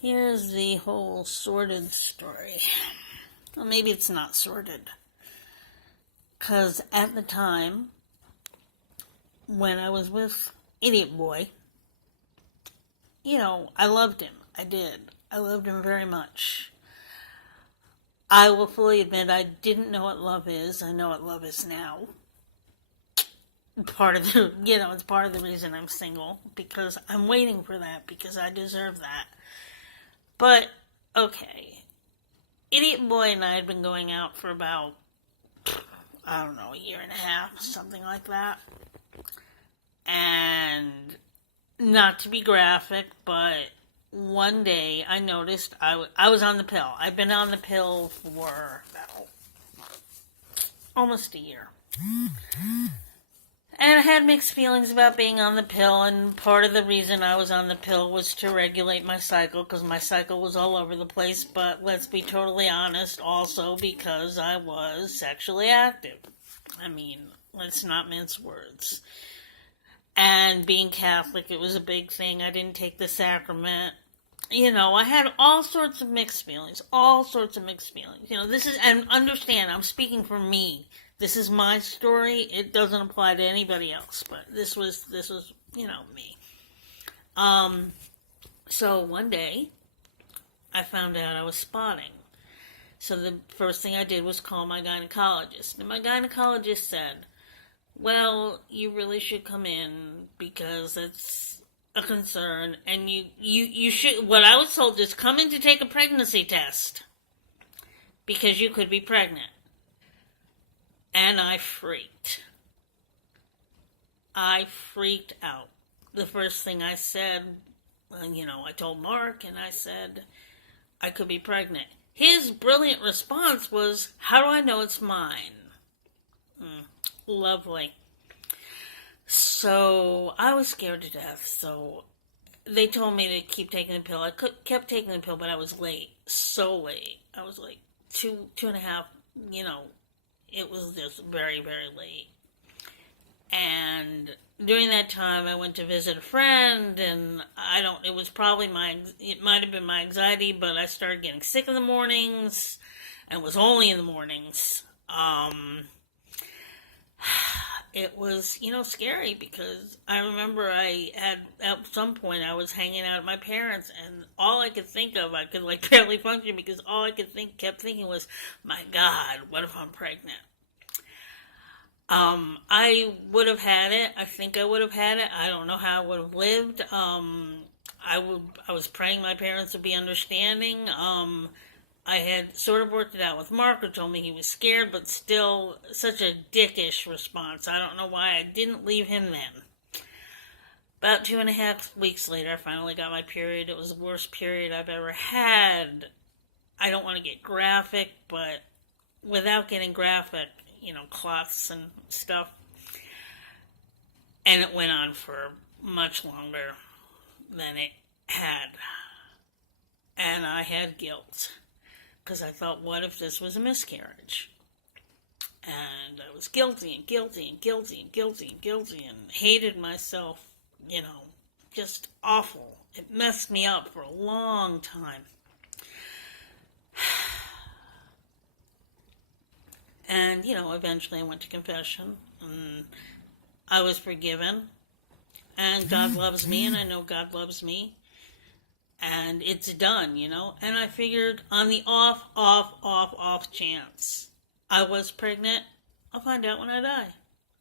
Here's the whole sordid story. Well, maybe it's not sordid. Because at the time, when I was with Idiot Boy, I loved him. I did. I loved him very much. I will fully admit I didn't know what love is. I know what love is now. It's part of the reason I'm single. Because I'm waiting for that. Because I deserve that. But, okay. Idiot Boy and I had been going out for about, I don't know, a year and a half, something like that. And not to be graphic, but one day I noticed I was on the pill. I've been on the pill for about almost a year. And I had mixed feelings about being on the pill, and part of the reason I was on the pill was to regulate my cycle, because my cycle was all over the place, but let's be totally honest, also because I was sexually active. I mean, let's not mince words. And being Catholic, it was a big thing. I didn't take the sacrament. I had all sorts of mixed feelings. And understand, I'm speaking for me. This is my story. It doesn't apply to anybody else, but this was me. So one day, I found out I was spotting. So the first thing I did was call my gynecologist. And my gynecologist said, well, you really should come in because it's a concern. And you should, what I was told is come in to take a pregnancy test because you could be pregnant. And I freaked. I freaked out. The first thing I said, I told Mark and I said I could be pregnant. His brilliant response was, how do I know it's mine? Lovely. So I was scared to death. So they told me to keep taking the pill. I kept taking the pill, but I was late. So late. I was like two and a half, it was just very, very late. And during that time, I went to visit a friend, and it was probably it might have been my anxiety, but I started getting sick in the mornings, and it was only in the mornings. It was, scary because I remember at some point, I was hanging out at my parents' and all I could think of, I could barely function because all I kept thinking was, my God, what if I'm pregnant? I would have had it. I think I would have had it. I don't know how I would have lived. I was praying my parents would be understanding. I had sort of worked it out with Mark, who told me he was scared, but still such a dickish response. I don't know why I didn't leave him then. About 2.5 weeks later, I finally got my period. It was the worst period I've ever had. I don't want to get graphic, but without getting graphic, clots and stuff. And it went on for much longer than it had. And I had guilt. Because I thought, what if this was a miscarriage? And I was guilty and hated myself, just awful. It messed me up for a long time. And, eventually I went to confession, and I was forgiven, and God loves me, and I know God loves me, and it's done, and I figured on the off chance I was pregnant, I'll find out when I die.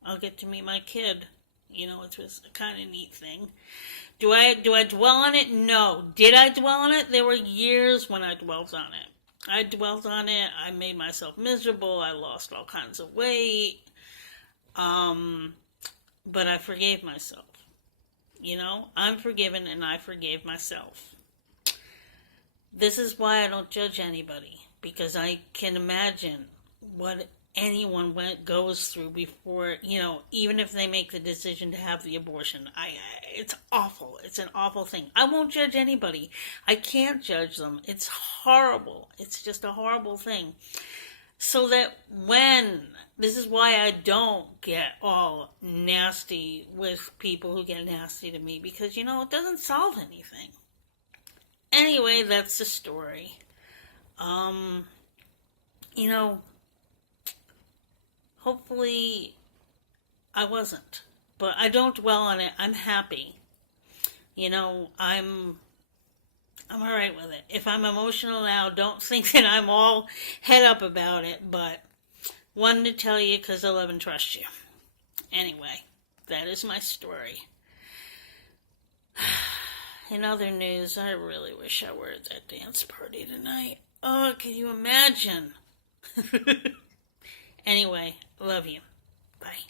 I'll get to meet my kid, it was a kind of neat thing. Do I dwell on it? No. Did I dwell on it? There were years when I dwelt on it. I dwelt on it. I made myself miserable. I lost all kinds of weight. But I forgave myself. I'm forgiven and I forgave myself. This is why I don't judge anybody. Because I can imagine what anyone goes through before, even if they make the decision to have the abortion. It's awful. It's an awful thing. I won't judge anybody. I can't judge them. It's horrible. It's just a horrible thing. So that this is why I don't get all nasty with people who get nasty to me, because, it doesn't solve anything. Anyway, that's the story. Um, you know, hopefully I wasn't. But I don't dwell on it. I'm happy. I'm all right with it. If I'm emotional now, don't think that I'm all head up about it, but wanted to tell you because I love and trust you. Anyway, that is my story. In other news, I really wish I were at that dance party tonight. Oh, can you imagine? Anyway, love you. Bye.